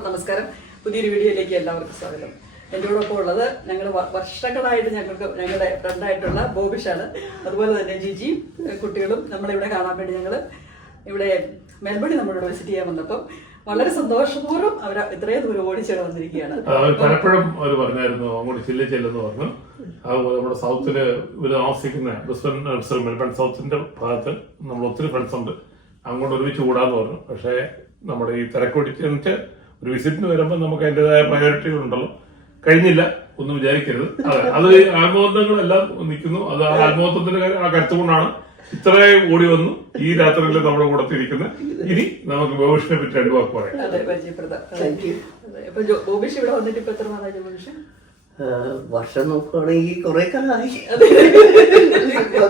നമസ്കാരം. പുതിയൊരു വീഡിയോയിലേക്ക് എല്ലാവർക്കും സ്വാഗതം. എന്റെ കൂടെ ഉള്ളത് ഞങ്ങൾ വർഷങ്ങളായിട്ട് ഞങ്ങൾക്ക് ഞങ്ങളുടെ ഫ്രണ്ടായിട്ടുള്ള ബോബിഷാണ്. അതുപോലെ തന്നെ ജിജി കുട്ടികളും നമ്മളിവിടെ കാണാൻ വേണ്ടി ഞങ്ങൾ ഇവിടെ മെൽബണിൽ നമ്മളിവിടെ വിസിറ്റ് ചെയ്യാൻ വന്നപ്പം വളരെ സന്തോഷപൂർവം അവർ ഇത്രയും ദൂരം ഓടിച്ചേടെ വന്നിരിക്കുകയാണ്. പലപ്പോഴും പറഞ്ഞായിരുന്നു അങ്ങോട്ട് ചില്ല ചെല്ലെന്ന് പറഞ്ഞു. നമ്മുടെ സൗത്തിൽ താമസിക്കുന്ന മെൽബൺ സൗത്തിന്റെ ഭാഗത്ത് നമ്മൾ ഒത്തിരി ഫ്രണ്ട്സ് ഉണ്ട്. അങ്ങോട്ട് ഒരുമിച്ച് കൂടാന്ന് പറഞ്ഞു. പക്ഷേ നമ്മുടെ ഈ തിരക്കൊടിച്ച് ഒരു വിസിറ്റിന് വരുമ്പോൾ നമുക്ക് അതിന്റെതായ പ്രയോറിറ്റികൾ ഉണ്ടല്ലോ. കഴിഞ്ഞില്ല ഒന്നും വിചാരിക്കരുത്. അതെ അത് ആത്മബന്ധങ്ങളെല്ലാം നിൽക്കുന്നു. അത് ആത്മബന്ധത്തിന്റെ ആ കരുത്തുകൊണ്ടാണ് ഇത്രയും ഓടി വന്നു ഈ രാത്രിയിൽ നമ്മുടെ കൂടെ തിരിക്കുന്നത് ഇനി നമുക്ക് ബോബിഷിനെ പറ്റി രണ്ടു വാക്ക് പറയാം ബോബിഷ് ഇവിടെ വന്നിട്ട് ഇപ്പൊ എത്ര ആ, വർഷം നോക്കുകയാണെങ്കിൽ കുറെ കാലമായി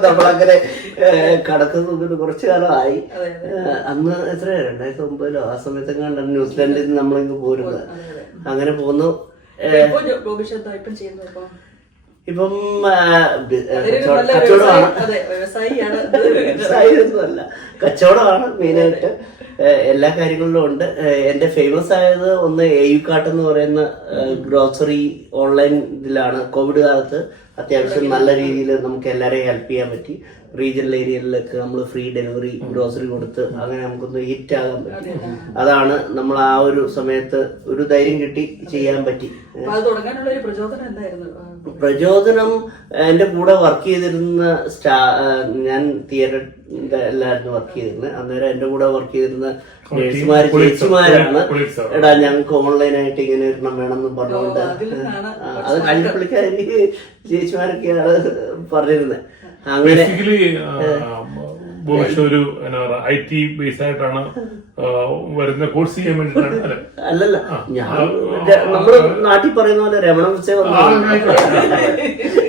നമ്മളങ്ങനെ കടക്ക് കടക്കുന്നത് കുറച്ചു കാലമായി. അന്ന് എത്ര രണ്ടായിരത്തി ഒമ്പതിലോ ആ സമയത്തൊക്കെ കണ്ടാണ് ന്യൂസിലാൻഡിൽ നിന്ന് നമ്മളിങ്ങ് പോരുന്നത്. അങ്ങനെ. പോന്നു. ഇപ്പൊ കച്ചവടമാണ്. വ്യവസായി- കച്ചവടമാണ് മെയിനായിട്ട് എല്ലാ കാര്യങ്ങളിലും ഉണ്ട്. എന്റെ ഫേമസ് ആയത് ഒന്ന് എയു എയുക്കാട്ട് എന്ന് പറയുന്ന ഗ്രോസറി ഓൺലൈൻ ഇതിലാണ്. കോവിഡ് കാലത്ത് അത്യാവശ്യം നല്ല രീതിയിൽ നമുക്ക് എല്ലാവരെയും ഹെൽപ്പ് ചെയ്യാൻ പറ്റി. റീജിയണൽ ഏരിയകളിലൊക്കെ നമ്മൾ ഫ്രീ ഡെലിവറി ഗ്രോസറി കൊടുത്ത് അങ്ങനെ നമുക്കൊന്ന് ഹിറ്റ് ആകാൻ പറ്റി. അതാണ് നമ്മൾ ആ ഒരു സമയത്ത് ഒരു ധൈര്യം കിട്ടി ചെയ്യാൻ പറ്റി. അത് തുടങ്ങാനുള്ള ഒരു പ്രചോദനം എന്തായിരുന്നു? പ്രചോദനം എന്റെ കൂടെ വർക്ക് ചെയ്തിരുന്ന സ്റ്റാ ഞാൻ തിയേറ്ററിലായിരുന്നു വർക്ക് ചെയ്തിരുന്നത് അന്നേരം എന്റെ കൂടെ വർക്ക് ചെയ്തിരുന്ന നേഴ്സുമാര് colleagues, ചേച്ചിമാരാണ്. എടാ ഞങ്ങൾക്ക് ഓൺലൈനായിട്ട് ഇങ്ങനെ ഒരെണ്ണം വേണമെന്ന് പറഞ്ഞുകൊണ്ട് അത് കഴിഞ്ഞ എനിക്ക് ചേച്ചിമാരൊക്കെയാണ് പറഞ്ഞിരുന്നത് അങ്ങനെ ഭവിഷ്യ ഒരു ഐ ടി ബേസ് ആയിട്ടാണ് വരുന്ന കോഴ്സ് ചെയ്യാൻ വേണ്ടിയിട്ടാണ് അല്ലെ? അല്ലല്ല ഞാൻ ര- നമ്മൾ നാട്ടിൽ പറയുന്ന പോലെ രമണ ഉത്സവം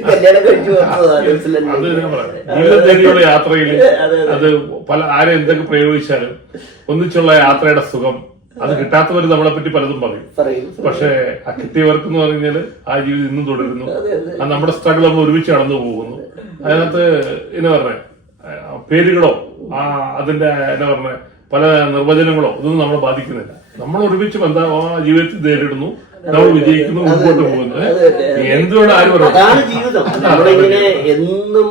കല്യാണം കഴിച്ചു വന്നതാ അത് ന്യൂസിലൻഡിൽ. ഞാൻ പറയാം. ജീവിതം തേടിയുള്ള യാത്രയിൽ അത് പല ആരും എന്തൊക്കെ പ്രയോഗിച്ചാലും ഒന്നിച്ചുള്ള യാത്രയുടെ സുഖം അത് കിട്ടാത്തവർ നമ്മളെ പറ്റി പലതും പറയും. പറയും പക്ഷേ ആ കിട്ടിയവർക്ക് എന്ന് പറഞ്ഞാൽ ആ ജീവിതം ഇന്നും തുടരുന്നു. അത് നമ്മുടെ സ്ട്രഗിൾ നമ്മൾ ഒരുമിച്ച് നടന്നു പോകുന്നു അതിനകത്ത് എന്നാ പറഞ്ഞ പേരുകളോ ആ അതിന്റെ എന്താ പറഞ്ഞ പല നിർവചനങ്ങളോ ഇതൊന്നും നമ്മളെ ബാധിക്കുന്നില്ല. നമ്മൾ ഒരുമിച്ച് എന്താ ആ ജീവിതത്തിൽ നേരിടുന്നു. നമ്മൾ വിജയിക്കുന്നു മുമ്പോട്ട് പോകുന്നു. എന്തുകൊണ്ട് ആരും ജീവിതം. നമ്മളിങ്ങനെ എന്നും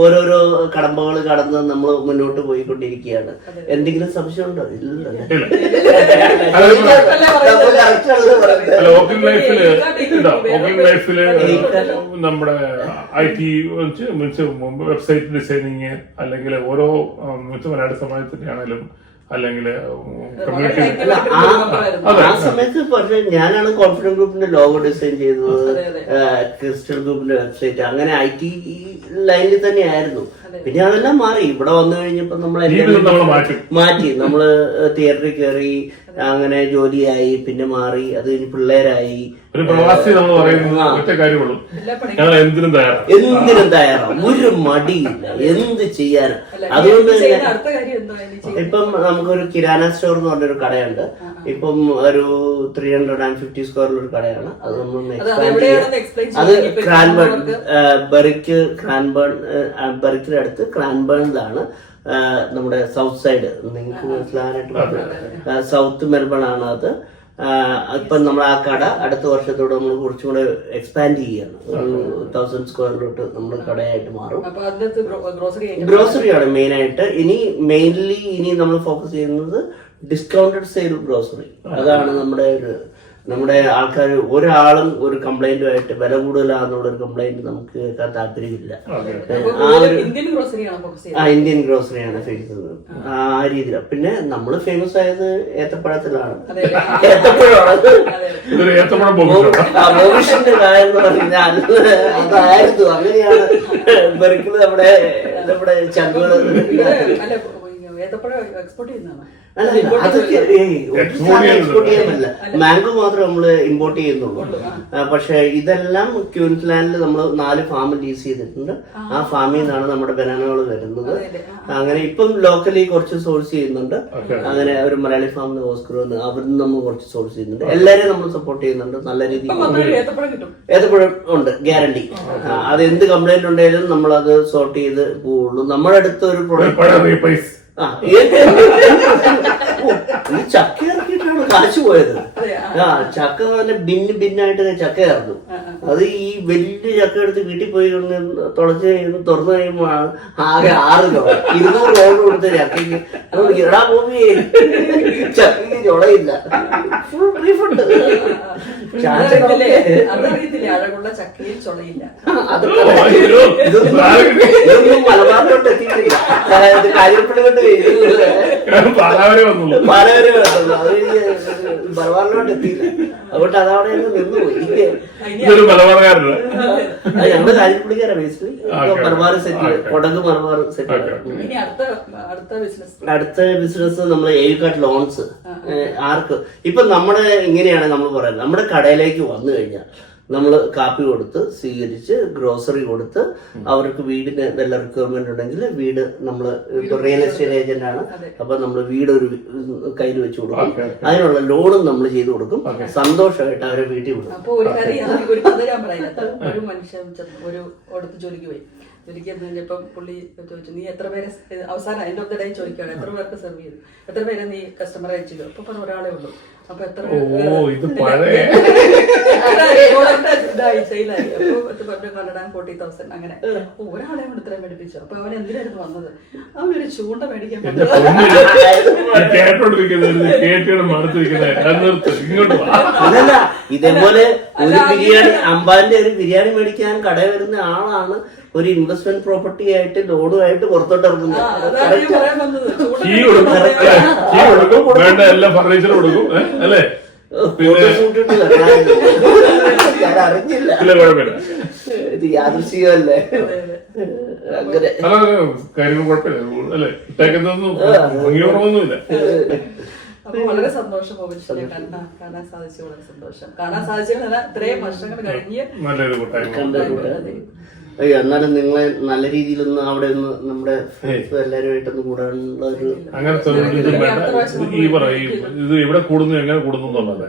ഓരോരോ കടമ്പകൾ കടന്ന് നമ്മൾ മുന്നോട്ട് പോയിക്കൊണ്ടിരിക്കുകയാണ്. എന്തെങ്കിലും സംശയമുണ്ടോ? ഇല്ലല്ലോ. അല്ല ലൈഫിൽ ലൈഫിൽ നമ്മുടെ ഐ ടി വെബ്സൈറ്റ് ഡിസൈനിങ് അല്ലെങ്കിൽ ഓരോ മലയാള സമാജത്തിന്റെ ആണെങ്കിലും അല്ലെങ്കിൽ ആ സമയത്ത് പക്ഷേ ഞാനാണ് കോൺഫിഡൻസ് ഗ്രൂപ്പിന്റെ ലോഗോ ഡിസൈൻ ചെയ്തത്. ക്രിസ്റ്റൽ ഗ്രൂപ്പിന്റെ വെബ്സൈറ്റ് അങ്ങനെ ഐ ടി ലൈനിൽ തന്നെയായിരുന്നു പിന്നെ അതെല്ലാം മാറി. ഇവിടെ വന്നു കഴിഞ്ഞപ്പോ നമ്മൾ മാറ്റി. നമ്മൾ തിയേറ്ററിൽ കയറി അങ്ങനെ ജോലിയായി പിന്നെ മാറി അത് കഴിഞ്ഞ് പിള്ളേരായി ഒരു പ്രവാസി നമ്മൾ പറയുന്നത് ഒറ്റ കാര്യമുള്ളൂ. ഞങ്ങൾ എന്തിനും തയ്യാറാണ്. എന്തിനും തയ്യാറാണ് ഒരു മടിയില്ല. എന്ത് ചെയ്യാനും. അതുകൊണ്ട് തന്നെ ചെയ്യുന്ന കാര്യം എന്താ ഇനി ചെയ്യുന്നത്? ഇപ്പം നമുക്കൊരു കിരാന സ്റ്റോർ എന്ന് പറഞ്ഞൊരു കടയുണ്ട്. ഇപ്പം ഒരു ത്രീ ഹൺഡ്രഡ് ആൻഡ് ഫിഫ്റ്റി സ്ക്വയറിൽ ഒരു കടയാണ്. അത് നമ്മൾ എക്സ്പാൻഡ് ചെയ്യും. അത് ക്രാൻബേൺ ബെറിക്ക് ക്രാൻബേൺ ബെറിക്കിന്റെ അടുത്ത് ക്രാൻബേണിലാണ് നമ്മുടെ സൗത്ത് സൈഡ് നിങ്ങൾക്ക് മനസ്സിലാകാനായിട്ട് സൗത്ത് മെൽബൺ ആണ് അത്. ഇപ്പം നമ്മൾ ആ കട അടുത്ത വർഷത്തോടെ നമ്മൾ കുറച്ചും കൂടെ എക്സ്പാൻഡ് ചെയ്യാണ് ഒരു തൗസൻഡ് സ്ക്വയറിലോട്ട് നമ്മൾ കടയായിട്ട് മാറും. ഗ്രോസറിയാണ് അതിനകത്ത് ഗ്രോസറി ഗ്രോസറി ആണ് മെയിൻ ആയിട്ട്. ഇനി മെയിൻലി ഇനി നമ്മൾ ഫോക്കസ് ചെയ്യുന്നത് ഡിസ്കൗണ്ടഡ് സെയിൽ ഗ്രോസറി അതാണ് നമ്മുടെ ഒരു നമ്മുടെ ആൾക്കാർ ഒരാളും ഒരു കംപ്ലൈന്റുമായിട്ട് വില കൂടുതലാണെന്നുള്ള ഒരു കംപ്ലൈന്റ് നമുക്ക് കേൾക്കാൻ താല്പര്യമില്ല. ആ ഒരു ആ ഇന്ത്യൻ ഗ്രോസറിയാണ് ഫേമസ് ചെയ്യുന്നത്. ആ. രീതിയിലാണ് പിന്നെ നമ്മൾ ഫേമസ് ആയത് ഏത്തപ്പഴത്തിലാണ്. അതെ. ഏത്തപ്പഴമാണ്. കാര്യം എന്ന് പറഞ്ഞാൽ അതായിരുന്നു. അങ്ങനെയാണ് നമ്മുടെ നമ്മുടെ ചങ്കുകൾ ചെയ്യാനല്ല. മാംഗോ മാത്രം നമ്മൾ ഇമ്പോർട്ട് ചെയ്യുന്നുള്ളൂ. പക്ഷെ ഇതെല്ലാം ക്യൂൻസ്ലാൻഡിൽ നമ്മൾ നാല് ഫാം ലീസ് ചെയ്തിട്ടുണ്ട്. ആ. ഫാമിൽ നിന്നാണ് നമ്മുടെ ബനാനകൾ വരുന്നത്. അങ്ങനെ ഇപ്പം ലോക്കലി കുറച്ച് സോഴ്സ് ചെയ്യുന്നുണ്ട്. അങ്ങനെ ഒരു മലയാളി ഫാമിൽ ഓസ്കർ വന്ന് അവിടുന്ന് നമ്മൾ കുറച്ച് സോഴ്സ് ചെയ്യുന്നുണ്ട്. എല്ലാവരെയും നമ്മൾ സപ്പോർട്ട് ചെയ്യുന്നുണ്ട്. നല്ല രീതിയിൽ ഏതപ്പോഴും ഏത്തപ്പഴം ഉണ്ട് ഗ്യാരണ്ടി അത് എന്ത് കംപ്ലൈന്റ് ഉണ്ടെങ്കിലും നമ്മൾ അത് സോർട്ട് ചെയ്ത് പോവുള്ളൂ. നമ്മുടെ അടുത്ത് ഒരു പ്രൊഡക്റ്റ് ഈ ചക്ക ഇറക്കിയിട്ടാണ് കാശ് പോയത് ആ. ചക്ക തന്നെ ബിന്ന് ബിന്നായിട്ട് ചക്കയായിരുന്നു അത് ഈ വലിയ ചക്ക എടുത്ത് വീട്ടിൽ പോയി തുളച്ച് കഴിഞ്ഞു തുറന്നു കഴിയുമ്പോഴാണ് ആകെ ആറ് രൂപ ഇരുന്നൂറ് രൂപ കൊടുത്ത ചക്കയ്ക്ക്. ഇടാ പോയി ഭൂമി ചക്കയ്ക്ക് ചുളയില്ല. ഫുൾ റീഫണ്ട് ഇതൊന്നും മലബാറിലോട്ട് എത്തിയിട്ടില്ല. കാര്യപ്പെട്ടുകൊണ്ട് പാലാവരെ വന്നുള്ളൂ. പാലവരെ കിടക്കുന്നു അത് ഈ മലബാറിലോട്ട് എത്തിയില്ല അതുകൊണ്ട് അതവിടെ നിന്നുപോയി ഇതൊരു മലബാറുകാരന് അത് ഞങ്ങൾ കാര്യപ്പള്ളിക്കാരാ ബേസിക്കലി. മലബാർ സെറ്റ്. കൊടക് മലബാർ സെറ്റ് അടുത്ത അടുത്ത ബിസിനസ് നമ്മൾ എഴുകാട്ട് ലോൺസ് ആർക്ക്? ഇപ്പൊ നമ്മുടെ ഇങ്ങനെയാണ് നമ്മൾ പറയുന്നത്. നമ്മുടെ കടയിലേക്ക് വന്നു കഴിഞ്ഞാൽ നമ്മൾ കാപ്പി കൊടുത്ത് സ്വീകരിച്ച് ഗ്രോസറി കൊടുത്ത് അവർക്ക് വീടിന് വല്ല റിക്വയർമെന്റ് ഉണ്ടെങ്കിൽ വീട് നമ്മൾ ഇപ്പൊ റിയൽ എസ്റ്റേറ്റ് ഏജന്റ് ആണ്. അപ്പൊ നമ്മൾ വീട് ഒരു കയ്യിൽ വെച്ച് കൊടുക്കും. അതിനുള്ള ലോണും നമ്മൾ ചെയ്തു കൊടുക്കും. സന്തോഷമായിട്ട് അവരെ വീട്ടിൽ വിടും. അപ്പൊ ഒരു മനുഷ്യൻ ചെന്ന് ഒരു ജോലിക്ക് പോയി. ജോലിക്ക് ചെന്ന് കഴിഞ്ഞപ്പം പുള്ളി ചോദിച്ചു നീ എത്ര പേരെ അവസാനം എന്റെ ഓഫ് ദ ഡേ ചോദിക്കുകയാണ് എത്ര പേർക്ക് സെർവ് ചെയ്തു? എത്ര പേരെ നീ കസ്റ്റമർ അയച്ചു അപ്പൊ പറഞ്ഞു ഒരാളെ ഉള്ളൂ. അപ്പൊ എത്ര ഓ ഇത് പഴയ ഇതായി സെയിലായി അപ്പൊ പറഞ്ഞു കണ്ടടാൻ ഫോർട്ടി തൗസൻഡ് അങ്ങനെ. ഒരാളെ കൊണ്ട് ഇത്രയും പഠിപ്പിച്ചു അപ്പൊ അവൻ എന്തിനായിരുന്നു വന്നത്? അവനൊരു ചൂണ്ട മേടിക്കാൻ കേട്ടോണ്ടിരിക്കുന്നത് കേട്ടിയുടെ മടുത്തിരിക്കുന്നത് ഇങ്ങോട്ട് അതല്ല ഇതേപോലെ ഒരു ബിരിയാണി അമ്പാന്റെ ഒരു ബിരിയാണി മേടിക്കാൻ കടയിൽ വരുന്ന ആളാണ് ഒരു ഇൻവെസ്റ്റ്മെന്റ് പ്രോപ്പർട്ടി ആയിട്ട് ലോണുമായിട്ട് പുറത്തോട്ട് ഇറങ്ങുന്നത്. ഫർണിച്ചർ കൊടുക്കും. അല്ലേ? വേണ്ട എല്ലാ ഫർണിച്ചറും കൊടുക്കും. അല്ലേ? ഫോട്ടോ ഷൂട്ട് ഞാൻ അറിഞ്ഞില്ല. ഇല്ല കുഴപ്പമില്ല. ഇത് യാദൃശികമല്ലേ അങ്ങനെ. അല്ല കാര്യം കുഴപ്പമില്ല. അല്ലേ ഇട്ടേക്കുന്നൊന്നും ഭംഗിയോറൊന്നുമില്ല അപ്പൊ വളരെ സന്തോഷം മനുഷ്യനെ കാണാൻ കാണാൻ സാധിച്ചു വളരെ സന്തോഷം. കാണാൻ സാധിച്ചതല്ല ഇത്രയും വർഷങ്ങൾ കഴിഞ്ഞ് നല്ലൊരു കൂട്ടായ്മ. കണ്ട അയ്യോ എന്നാലും നിങ്ങളെ നല്ല രീതിയിൽ ഒന്ന് അവിടെ ഒന്ന് നമ്മുടെ ഫ്രണ്ട്സ് എല്ലാവരുമായിട്ടൊന്ന് കൂടാനുള്ള ഒരു അങ്ങനത്തെ ഒരു ഇതും വേണ്ട. ഈ പറയും ഇത് എവിടെ കൂടുന്നു എങ്ങനെ കൂടുന്നു എന്നുള്ളത്.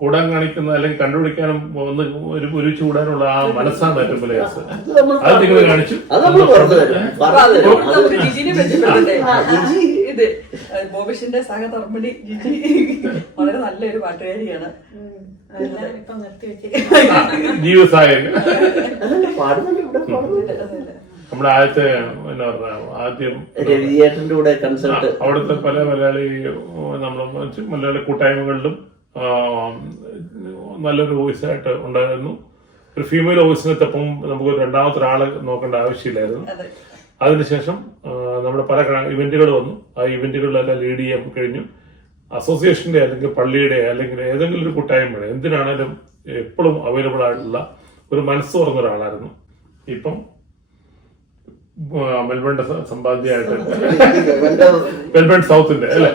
കൂടാൻ കാണിക്കുന്ന അല്ലെങ്കിൽ കണ്ടുപിടിക്കാനും ഒന്ന് ഒരു ഒരു കൂടാനുള്ള ആ മനസ്സാണ് ഏറ്റവും വലിയ അത് നിങ്ങൾ കാണിച്ചു? ഇത് ബോബിഷിന്റെ സഹധർമ്മിണി ജിജി. വളരെ നല്ലൊരു പാട്ടുകാരിയാണ്. നമ്മുടെ ആദ്യത്തെ എന്നാ പറഞ്ഞ ആദ്യം രവിചേട്ടന്റെ കൂടെ കൺസൾട്ട് അവിടുത്തെ പല മലയാളി നമ്മളെ മലയാളി കൂട്ടായ്മകളിലും നല്ലൊരു വോയിസ് ആയിട്ട് ഉണ്ടായിരുന്നു. ഒരു ഫീമെയിൽ വോയിസിനെത്തപ്പം നമുക്ക് രണ്ടാമത്തെ ഒരാളെ നോക്കേണ്ട ആവശ്യമില്ലായിരുന്നു. അതിനുശേഷം നമ്മുടെ പല ഇവന്റുകൾ വന്നു. ആ ഇവന്റുകളിലെല്ലാം ലീഡ് ചെയ്യാൻ കഴിഞ്ഞു. അസോസിയേഷന്റെ അല്ലെങ്കിൽ പള്ളിയുടെ അല്ലെങ്കിൽ ഏതെങ്കിലും ഒരു കൂട്ടായ്മയുടെ എന്തിനാണേലും എപ്പോഴും അവൈലബിൾ ആയിട്ടുള്ള ഒരു മനസ്സ് തുറന്ന ഒരാളായിരുന്നു. ഇപ്പം മെൽബണിന്റെ സമ്പാദ്യമായിട്ട് മെൽബൺ സൗത്തിന്റെ അല്ലേ?